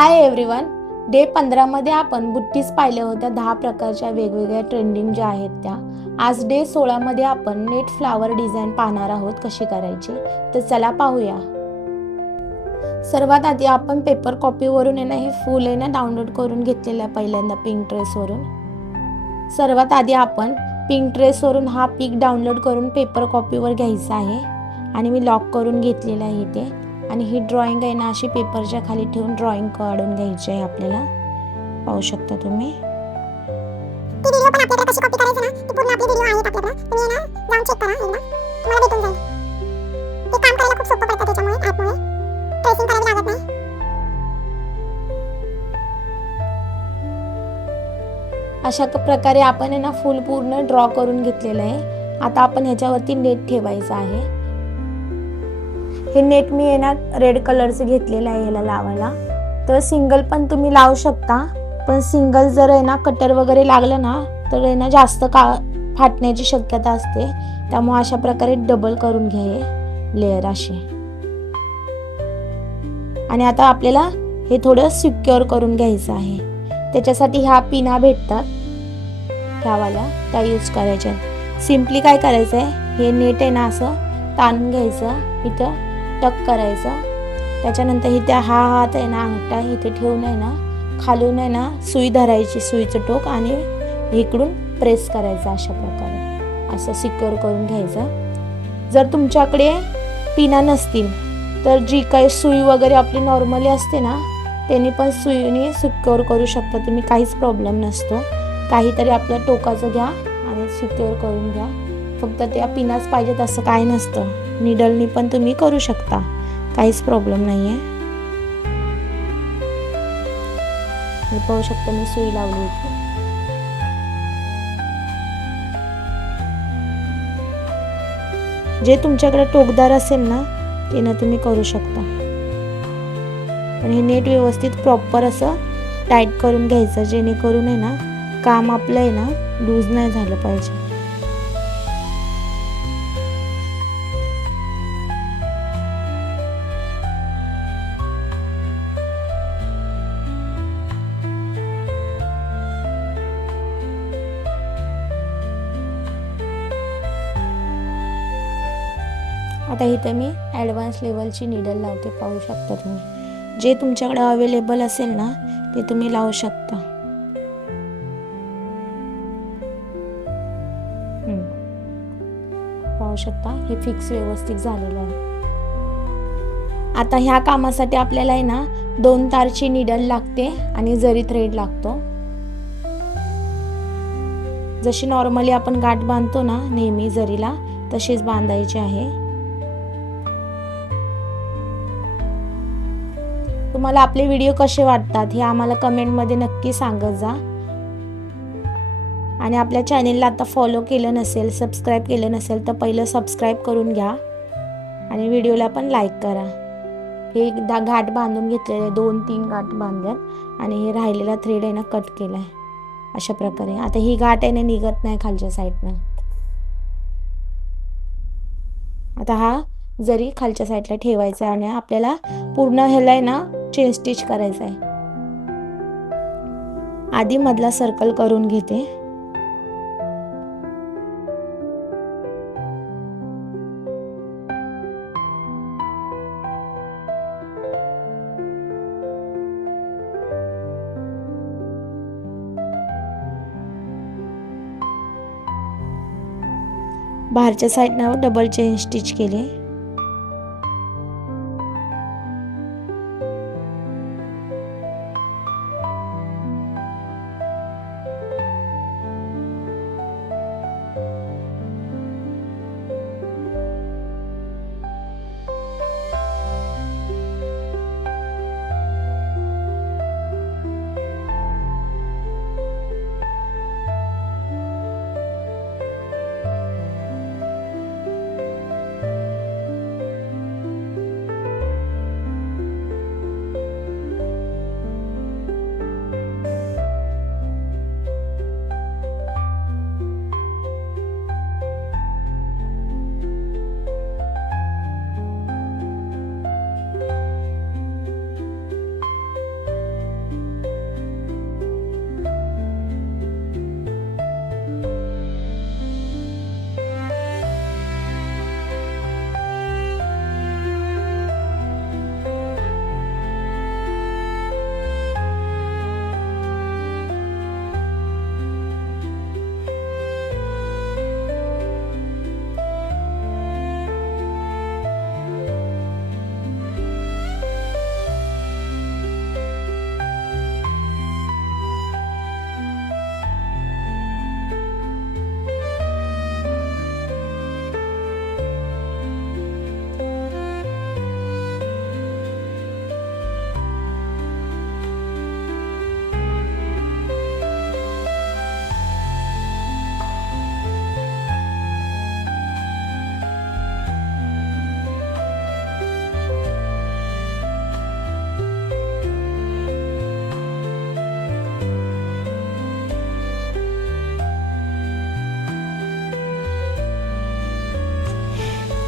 Hi everyone. Day 15 मध्ये आपण बुट्टीज पाहिल्या होत्या 10 प्रकारच्या वेगवेगळ्या ट्रेंडिंग ज्या आहेत त्या. आज डे 16 मध्ये आपण नेट फ्लावर डिझाईन पाहणार आहोत कशी करायची. तर चला पाहूया. सर्वात आधी आपण पेपर कॉपीवरून हे फुल डाउनलोड करून घेतलेलं आहे पहिल्यांदा पिंटरेस्टवरून. सर्वात आधी आपण पिंटरेस्टवरून हा पिक डाउनलोड करून पेपर कॉपीवर घ्यायचा आहे आणि मी लॉक करून घेतलेलं आहे ते. आणि ही ड्रॉइंग आहे ना अशी पेपरच्या खाली ठेवून ड्रॉइंग काढून घ्यायची आहे आपल्याला. पाहू शकता तुम्ही. ती व्हिडिओ पण आपल्याला कशी कॉपी करायची ना ती पूर्ण आपली व्हिडिओ आहे आपल्याकडे. तुम्ही ना जाऊन चेक करा एकदा, तुम्हाला भेटून जाईल. ते काम करायला खूप सोपं पडतं त्याच्यामुळे ॲपमुळे ट्रेसिंग करायला लागत नाही. अशा प्रकारे आपण ना फुल पूर्ण ड्रॉ करून घेतलेलं आहे. आता आपण ह्याच्यावरती नेट ठेवायचं आहे. हे नेट मी ना रेड कलरचं घेतलेलं आहे ह्याला लावायला. तर सिंगल पण तुम्ही लावू शकता, पण सिंगल जर ना कटर वगैरे लागलं ना तर ना जास्त फाटण्याची शक्यता असते. त्यामुळे अशा प्रकारे डबल करून घ्या हे लेअर असे. आणि आता आपल्याला हे थोडं सिक्युअर करून घ्यायचं आहे. त्याच्यासाठी ह्या पिना भेटतात ह्यावाल्या, त्या यूज करायच्या. सिम्पली काय करायचं आहे, हे नेट आहे ना असं ताणून घ्यायचं, इथं टक करायचं. त्याच्यानंतर इथे हा हात आहे ना अंगठा इथे ठेवून आहे ना खालून आहे ना सुई धरायची, सुईचं टोक, आणि इकडून प्रेस करायचं अशा प्रकारे असं सिक्युअर करून घ्यायचं. जर तुमच्याकडे पिना नसतील तर जी काही सुई वगैरे आपली नॉर्मली असते ना त्यांनी पण सुईने सिक्युअर करू शकता तुम्ही, काहीच प्रॉब्लेम नसतो. काहीतरी आपल्या टोकाचं घ्या आणि सिक्युअर करून घ्या. फक्त त्या पिनाच पाहिजेत असं काही नसतं. निडलनी पण तुम्ही करू शकता, काहीच प्रॉब्लेम नाही आहे. पाहू शकता मी सुई लावली होती. जे तुमच्याकडे टोकदार असेल ना ते ना तुम्ही करू शकता. पण हे नेट व्यवस्थित प्रॉपर असं टाईट करून घ्यायचं, जेणेकरून आहे ना काम आपलं आहे ना लूज नाही झालं पाहिजे. आता इथे मी ॲडव्हान्स लेवलची निडल लावते. पाहू शकता तुम्ही. जे तुमच्याकडे अवेलेबल असेल ना ते तुम्ही लावू शकता. पाहू शकता हे फिक्स व्यवस्थित झालेलं आहे. आता ह्या कामासाठी आपल्याला आहे ना 2 तारची निडल लागते आणि जरी थ्रेड लागतो. जशी नॉर्मली आपण गाठ बांधतो ना नेहमी जरीला तशीच बांधायची आहे. तुम्हाला आपले व्हिडिओ कसे वाटतात हे आम्हाला कमेंटमध्ये नक्की सांगत जा. आणि आपल्या चॅनेलला आता फॉलो केलं नसेल, सबस्क्राईब केलं नसेल तर पहिलं सबस्क्राईब करून घ्या आणि व्हिडिओला पण लाईक करा. हे एकदा घाट बांधून घेतलेले 2-3 गाठ बांधल्यात आणि हे राहिलेला थ्रेड आहे ना कट केला आहे अशा प्रकारे. आता ही गाठ आहे ना निघत नाही खालच्या साईडनं. आता हा जरी खालच्या साईडला ठेवायचा आणि आपल्याला पूर्ण ह्याला आहे ना चेन स्टिच करायचं आहे. आधी मधला सर्कल करून घेते. बाहेरच्या साईडनं डबल चेन स्टिच केले.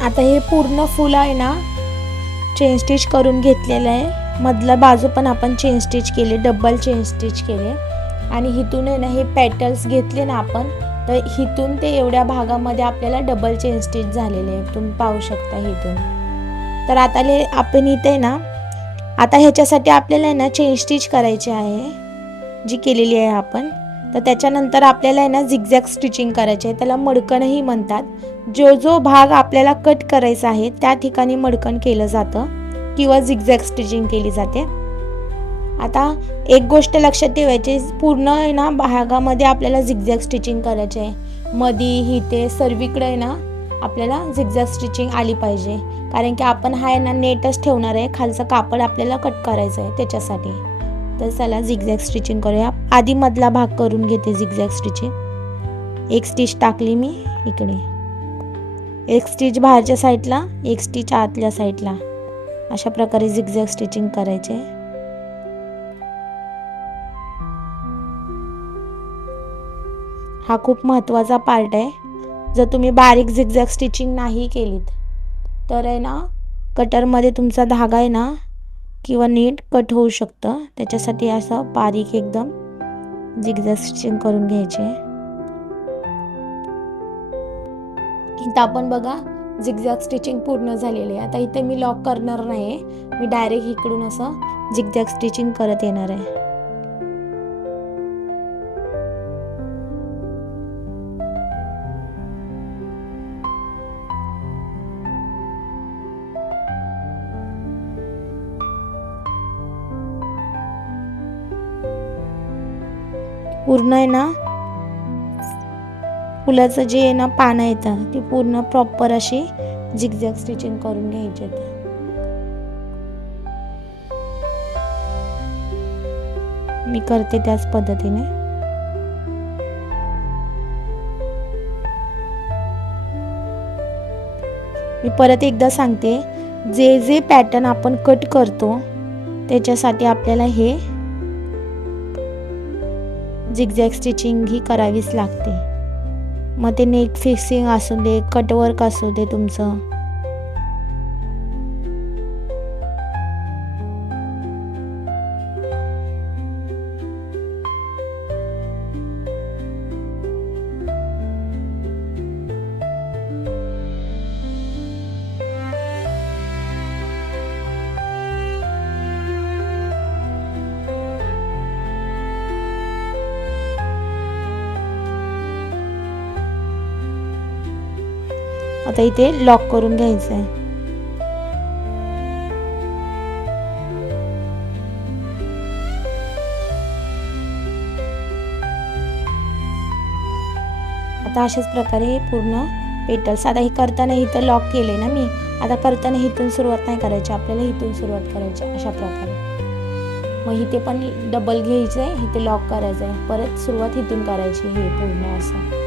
आता हे पूर्ण फुल आहे ना चेन स्टिच करून घेतलेलं आहे. मधला बाजू पण आपण चेन स्टिच केले, डबल चेन स्टिच केले. आणि इथून आहे ना हे पेटल्स घेतले ना आपण, तर इथून ते एवढ्या भागामध्ये आपल्याला डबल चेन स्टिच झालेले आहे, तुम्ही पाहू शकता इथून. तर आता आपण इथे ना आता ह्याच्यासाठी आपल्याला आहे ना चेन स्टिच करायची आहे, जी केलेली आहे आपण. तर त्याच्यानंतर आपल्याला आहे ना झिगझॅग स्टिचिंग करायची आहे, त्याला मडकणही म्हणतात. जो भाग आपल्याला कट करायचा आहे त्या ठिकाणी मडकण केलं जातं किंवा झिगझॅग स्टिचिंग केली जाते. आता एक गोष्ट लक्षात ठेवायची, पूर्ण आहे ना भागामध्ये आपल्याला झिगझॅग स्टिचिंग करायची आहे. मधी इथे सर्वीकडे आहे ना आपल्याला झिगझॅग स्टिचिंग आली पाहिजे, कारण की आपण हा आहे ना नेटच ठेवणार आहे, खालचं कापड आपल्याला कट करायचं आहे त्याच्यासाठी. तर चला झिगझॅग स्टिचिंग करूया. आधी मधला भाग करून घेते झिगझॅग स्टिचिंग. एक स्टिच टाकली मी इकडे, एक स्टिच बाहेरच्या साईडला, एक स्टिच आतल्या साईडला, अशा प्रकारे झिगझॅग स्टिचिंग करायचे. हा खूप महत्त्वाचा पार्ट आहे. जर तुम्ही बारीक झिगझॅग स्टिचिंग नाही केलीत तर आहे ना कटरमध्ये तुमचा धागा आहे ना किंवा नीट कट होऊ शकतं. त्याच्यासाठी असं बारीक एकदम झिगझॅग स्टिचिंग करून घ्यायचे. इथं आपण बघा झिगझॅग स्टिचिंग पूर्ण झालेली आहे. आता इथे मी लॉक करणार नाही, मी डायरेक्ट इकडून असं झिगझॅग स्टिचिंग करत येणार आहे. पूर्ण आहे ना फुलाचं जे आहे ना पानं येतं ती पूर्ण प्रॉपर अशी झिगझॅग स्टिचिंग करून घ्यायची. मी करते त्याच पद्धतीने. मी परत एकदा सांगते, जे पॅटर्न आपण कट करतो त्याच्यासाठी आपल्याला हे झिगझॅग स्टिचिंग ही करावीच लागते. मग ते नेक फिक्सिंग असू दे, कटवर्क असू दे तुमचं. आता इथे लॉक करून घ्यायचं आहे. आता अशाच प्रकारे पूर्ण पेटल्स. आता हे करताना इथं लॉक केले ना मी, आता करताना इथून सुरुवात नाही करायची, आपल्याला इथून सुरुवात करायची अशा प्रकारे. मग इथे पण डबल घ्यायचं आहे, इथे लॉक करायचं आहे, परत सुरुवात इथून करायची. हे पूर्ण असं.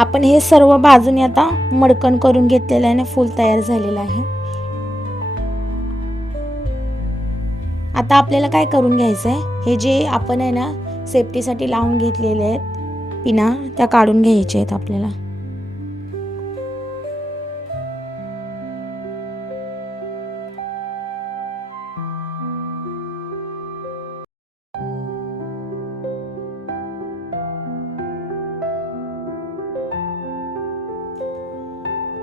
आपण हे सर्व बाजूने आता मडकण करून घेतलेलं आहे, फुल तयार झालेलं आहे. आता आपल्याला काय करून घ्यायचं आहे, हे जे आपण आहे ना सेफ्टीसाठी लावून घेतलेले आहेत पिना, त्या काढून घ्यायच्या आहेत आपल्याला.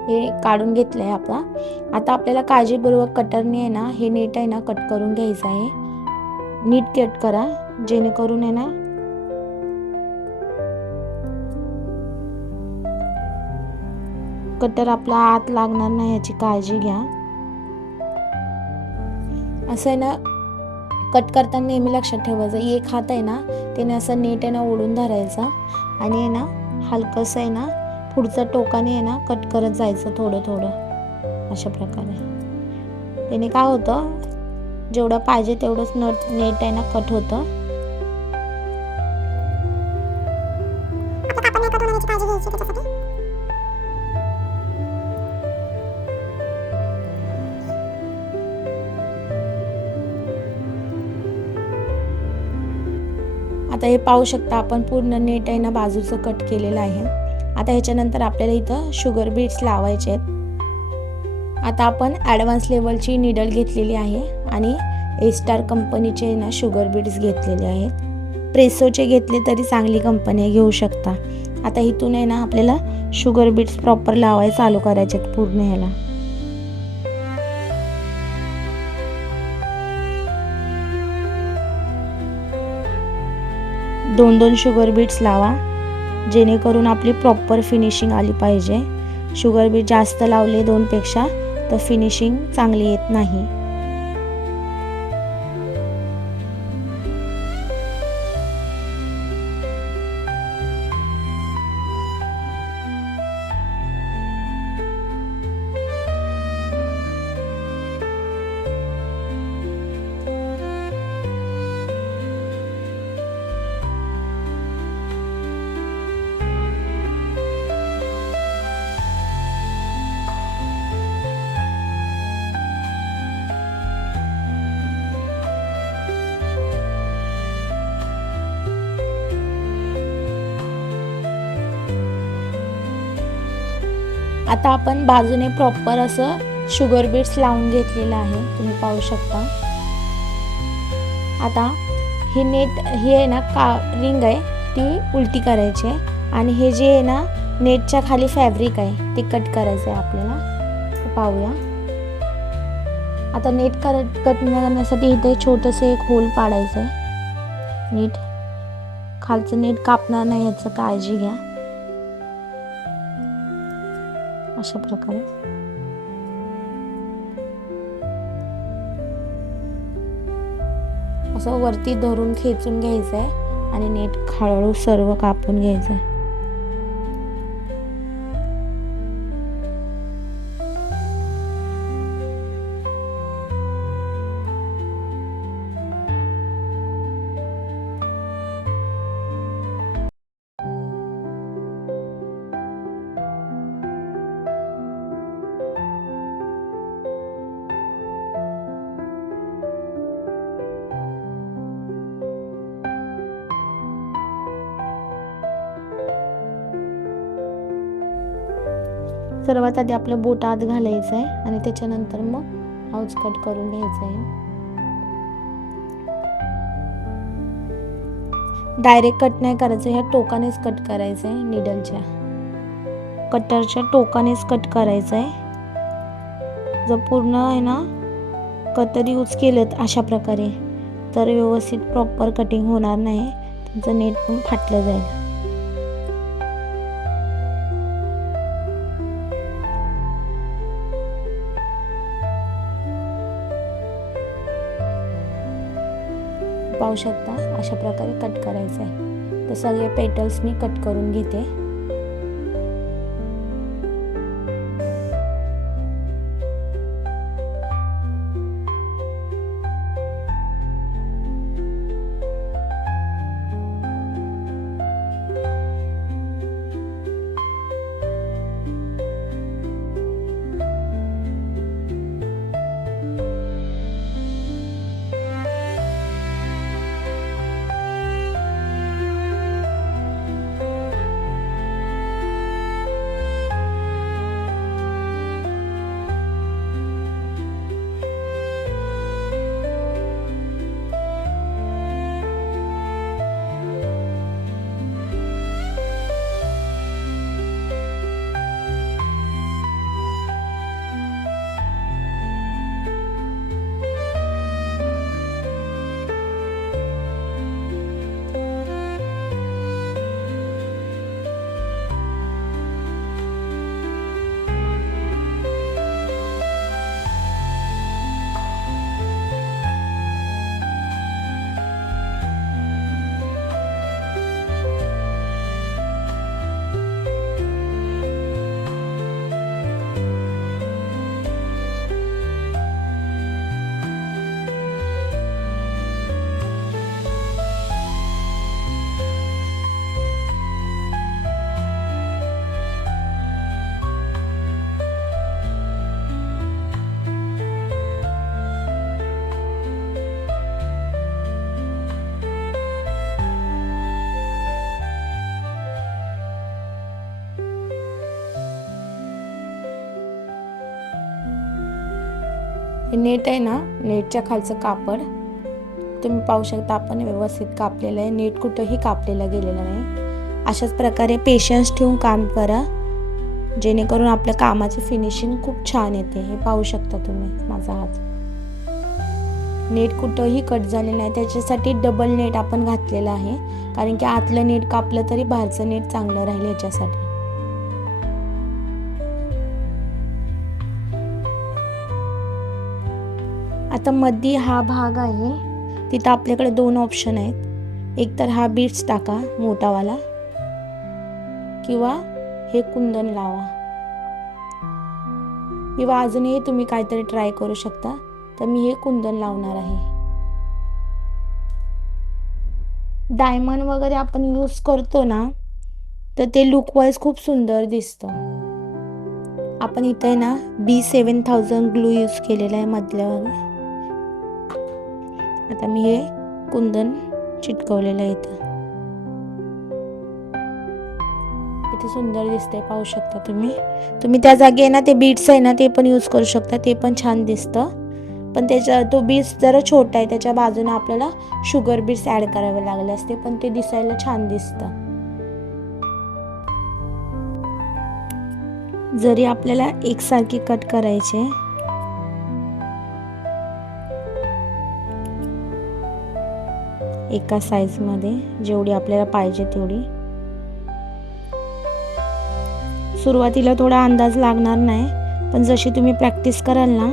हे काढून घेतलं आहे आपला. आता आपल्याला काळजीपूर्वक कटरने आहे ना हे नेट आहे ना कट करून घ्यायचं आहे. नीट कट करा जेणेकरून आहे ना कटर आपला आत लागणार नाही याची काळजी घ्या. असं आहे ना कट करताना नेहमी लक्षात ठेवायचं एक हात आहे ना त्याने असं नेट आहे ना ओढून धरायचा आणि आहे ना हलकंसं आहे ना पुढच्या टोकाने आहे ना कट करत जायचं थोडं थोडं अशा प्रकारे. त्याने काय होतं जेवढं पाहिजे तेवढंच नेट आहे ना कट होतं. आता हे पाहू शकता आपण पूर्ण नेट आहे ना बाजूचं कट केलेलं आहे. आता ह्याच्यानंतर आपल्याला इथं शुगर बीट्स लावायचे आहेत. आता आपण ॲडव्हान्स लेवलची निडल घेतलेली आहे आणि A-स्टार कंपनीचे ना शुगर बीट्स घेतलेले आहेत. प्रेसोचे घेतले तरी चांगली कंपनी घेऊ शकता. आता इथून आहे ना आपल्याला शुगर बीट्स प्रॉपर लावायला चालू करायचे आहेत पूर्ण ह्याला. दोन शुगर बीट्स लावा जेणेकरून आपली प्रॉपर फिनिशिंग आली पाहिजे. शुगर बीट जास्त लावले 2 पेक्षा तर फिनिशिंग चांगली येत नाही. आता आपण बाजूने प्रॉपर असं शुगर बीट्स लावून घेतलेलं आहे तुम्ही पाहू शकता. आता ही नेट ही आहे ना रिंग आहे ती उलटी करायची आहे आणि हे जे आहे ना नेटच्या खाली फॅब्रिक आहे ते कट करायचं आहे आपल्याला. पाहूया. आता नेट कट करण्यासाठी इथे छोटंसं एक होल पाडायचं आहे. नीट खालचं नेट कापणार नाही याचं काळजी घ्या. अशा प्रकारे असं वरती धरून खेचून घ्यायचं आहे आणि नेट हळूहळू सर्व कापून घ्यायचं आहे. सर्वात आधी आपलं बोट आत घालायचं आहे आणि त्याच्यानंतर मग हाऊस कट करून घ्यायचं आहे. डायरेक्ट कट नाही करायचं, ह्या टोकानेच कट करायचं आहे. निडलच्या कटरच्या टोकानेच कट करायचं आहे. जर पूर्ण आहे ना कटर यूज केलं अशा प्रकारे तर व्यवस्थित प्रॉपर कटिंग होणार नाही, तुमचं नेट पण फाटलं जाईल. पाहू शकता अशा प्रकारे कट करायचं आहे. तर सगळे पेटल्स मी कट करून घेते. नेट आहे ना, नेटच्या खालचं कापड तुम्ही पाहू शकता आपण व्यवस्थित कापलेलं आहे. नेट कुठंही कापलेलं गेलेलं नाही. अशाच प्रकारे पेशन्स ठेवून काम करा, जेणेकरून आपल्या कामाची फिनिशिंग खूप छान येते. हे पाहू शकता तुम्ही माझा हात. नेट कुठंही कट झालेलं नाही, त्याच्यासाठी डबल नेट आपण घातलेलं आहे, कारण की आतलं नेट कापलं तरी बाहेरचं नेट चांगलं राहील याच्यासाठी. आता मध्ये हा भाग आहे, तिथं आपल्याकडे 2 ऑप्शन आहेत. एक तर हा बीड्स टाका मोठावाला, किंवा हे कुंदन लावा, किंवा अजूनही तुम्ही काहीतरी ट्राय करू शकता. तर मी हे कुंदन लावणार आहे. डायमंड वगैरे आपण यूज करतो ना, तर ते लुक वाईज खूप सुंदर दिसतं. आपण इथे ना B7000 ग्लू यूज केलेला आहे मधल्यावर. आता मी हे कुंदन चिटकवलेलं आहे इथे सुंदर दिसते, पाहू शकता तुम्ही त्या जागी आहे ना ते बीड्स आहे ना ते पण यूज करू शकता, ते पण छान दिसतं. पण त्याच्या तो बीड्स जरा छोटा आहे, त्याच्या बाजूने आपल्याला शुगर बीड्स ऍड करावे लागले असते, पण ते दिसायला छान दिसतं. जरी आपल्याला एकसारखी कट करायचे, एका साइज मध्ये जेवढी आपल्याला पाहिजे तेवढी. सुरुवातीला थोडा अंदाज लागणार नाही, पण जशी तुम्ही प्रॅक्टिस कराल ना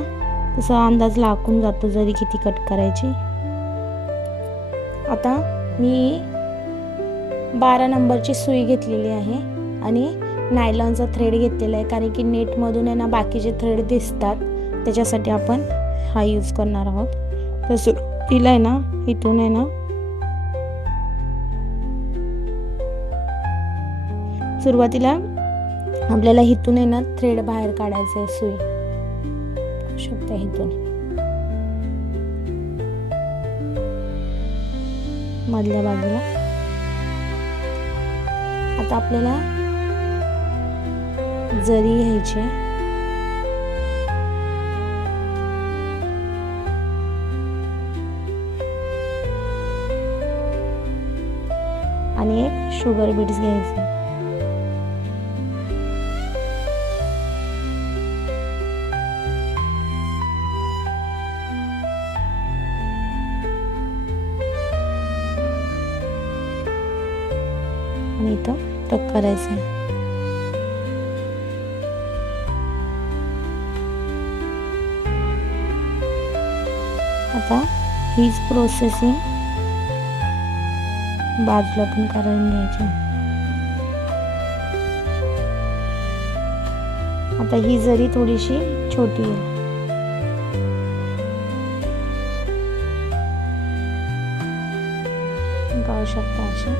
तसा अंदाज लागून जातो जरी किती कट करायची. आता मी 12 नंबरची सुई घेतलेली आहे आणि नायलॉनचा थ्रेड घेतलेला आहे, कारण की नेटमधून आहे ना बाकीचे थ्रेड दिसतात, त्याच्यासाठी आपण हा यूज करणार आहोत. तर सुरुवातीला आहे ना इथून आहे ना आपल्याला इथून आहे ना थ्रेड बाहेर काढायचं आहे, सुई शकता इथून मधल्या बाजूला. आता आपल्याला जरी घ्यायची आणि एक शुगर बीड्स घ्यायचे. आणि इथं टक करायचं. आता हीच प्रोसेसिंग बाजूला पण करून घ्यायची. आता ही जरी थोडीशी छोटी आहे, पाहू शकता अशी.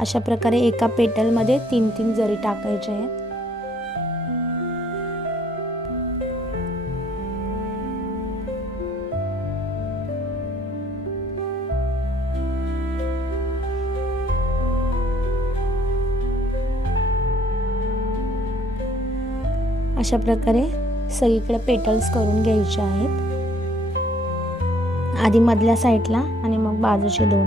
अशा प्रकारे एका पेटलमध्ये 3-3 जरी टाकायचे आहेत. अशा प्रकारे सगळीकडे पेटल्स करून घ्यायचे आहेत, आधी मधल्या साईडला आणि मग बाजूचे 2.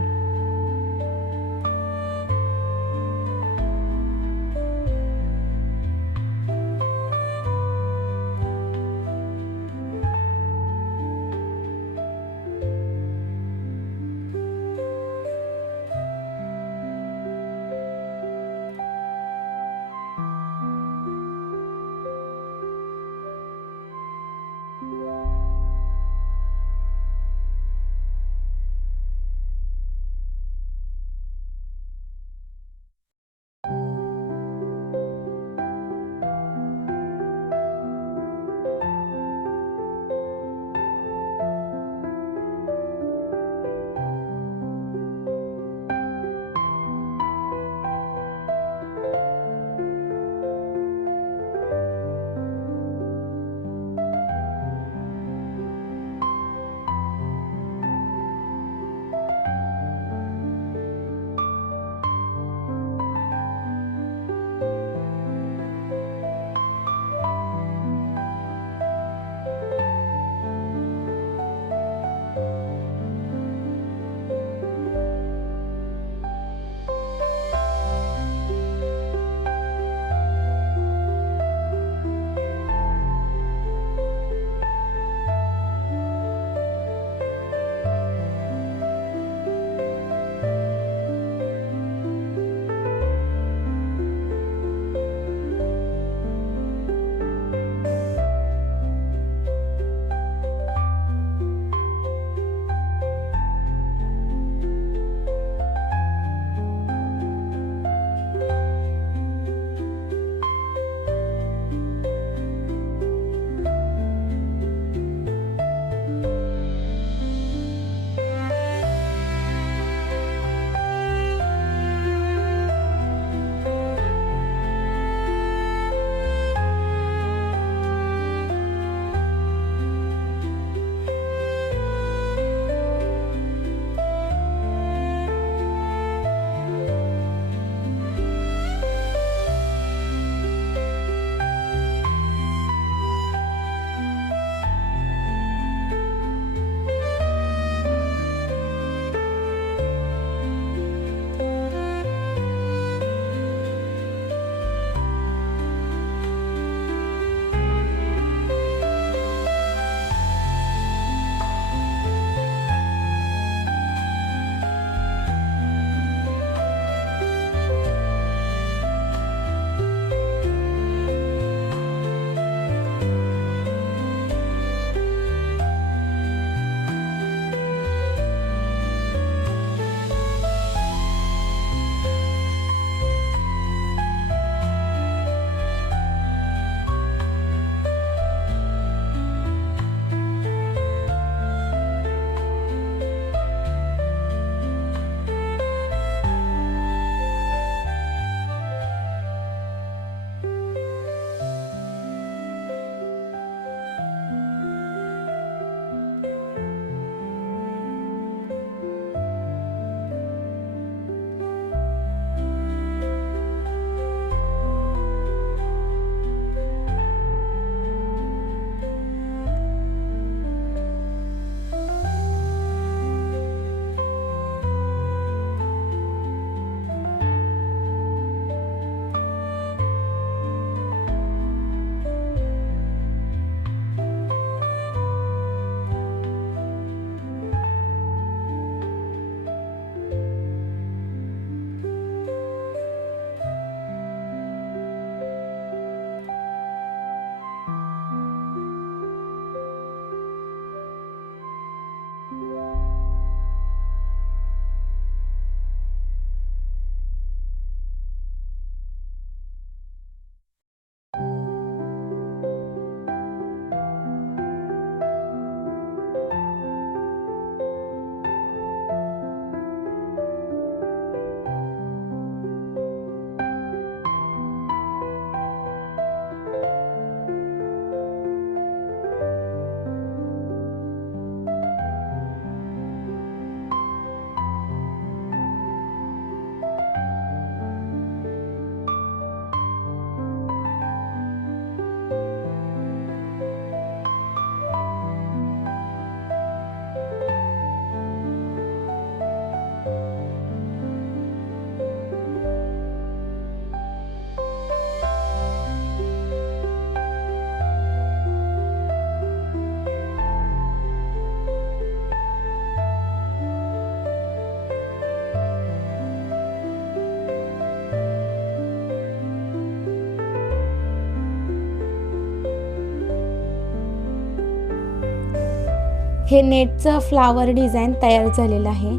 हे नेटचं फ्लावर डिझाईन तयार झालेलं आहे.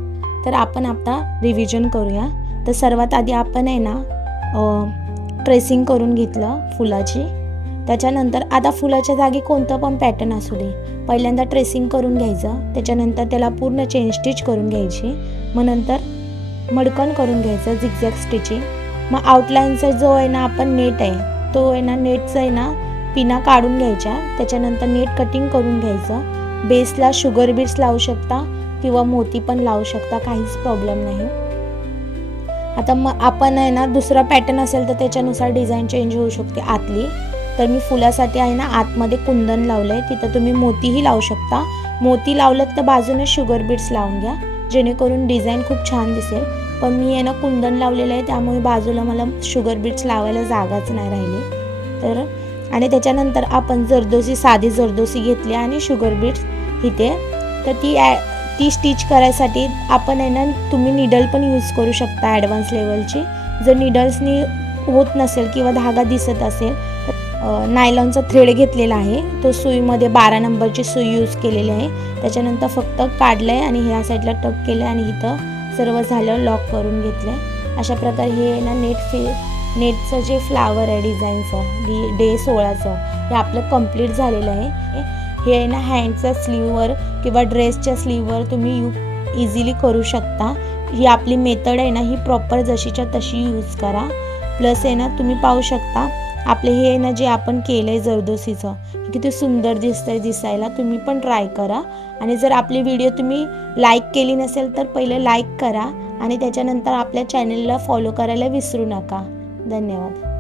तर आपण आता रिव्हिजन करूया. तर सर्वात आधी आपण आहे ना ट्रेसिंग करून घेतलं फुलाची. त्याच्यानंतर आता फुलाच्या जागी कोणतं पण पॅटर्न असू दे, पहिल्यांदा ट्रेसिंग करून घ्यायचं. त्याच्यानंतर त्याला पूर्ण चेन स्टिच करून घ्यायची. मग नंतर मडकण करून घ्यायचं झिगझॅग स्टिचिंग. मग आउटलाईनचा जो आहे ना आपण नेट आहे तो आहे ना नेटचा आहे ना पिना काढून घ्यायच्या. त्याच्यानंतर नेट कटिंग करून घ्यायचं. बेसला शुगर बीड्स लावू शकता किंवा मोती पण लावू शकता, काहीच प्रॉब्लेम नाही. आता मग आपण आहे ना दुसरा पॅटर्न असेल तर त्याच्यानुसार डिझाईन चेंज होऊ शकते आतली. तर मी फुलासाठी आहे ना आतमध्ये कुंदन लावलं आहे, तिथं तुम्ही मोतीही लावू शकता. मोती लावलं तर बाजूने शुगर बीड्स लावून घ्या, जेणेकरून डिझाईन खूप छान दिसेल. पण मी आहे ना कुंदन लावलेलं आहे, त्यामुळे बाजूला मला शुगर बीड्स लावायला जागाच नाही राहिली. तर आणि त्याच्यानंतर आपण जरदोसी, साधी जरदोसी घेतली आणि शुगर बीड्स इथे. तर ती स्टिच करायसाठी आपण आहे ना तुम्ही निडल पण यूज करू शकता ॲडव्हान्स लेवलची. जर निडल्सनी होत नसेल किंवा धागा दिसत असेल नायलॉनचा थ्रेड घेतलेला आहे, तो सुईमध्ये 12 नंबरची सुई यूज केलेली आहे. त्याच्यानंतर फक्त काढलं आहे आणि ह्या साईडला टक केलं आहे आणि इथं सर्व झालं लॉक करून घेतलं आहे. अशा प्रकारे हे ना नेटचं जे फ्लावर आहे डिझाईनचं डे 16चं हे आपलं कंप्लीट झालेलं आहे. हे आहे ना हँडच्या स्लीववर किंवा ड्रेसच्या स्लीववर तुम्ही इझिली करू शकता. ही आपली मेथड आहे ना ही प्रॉपर जशीच्या तशी यूज करा. प्लस आहे ना तुम्ही पाहू शकता आपले हे ना जे आपण केलं आहे जरदोसीचं किती सुंदर दिसतंय दिसायला. तुम्ही पण ट्राय करा. आणि जर आपली व्हिडिओ तुम्ही लाईक केली नसेल तर पहिले लाईक करा आणि त्याच्यानंतर आपल्या चॅनलला फॉलो करायला विसरू नका. धन्यवाद.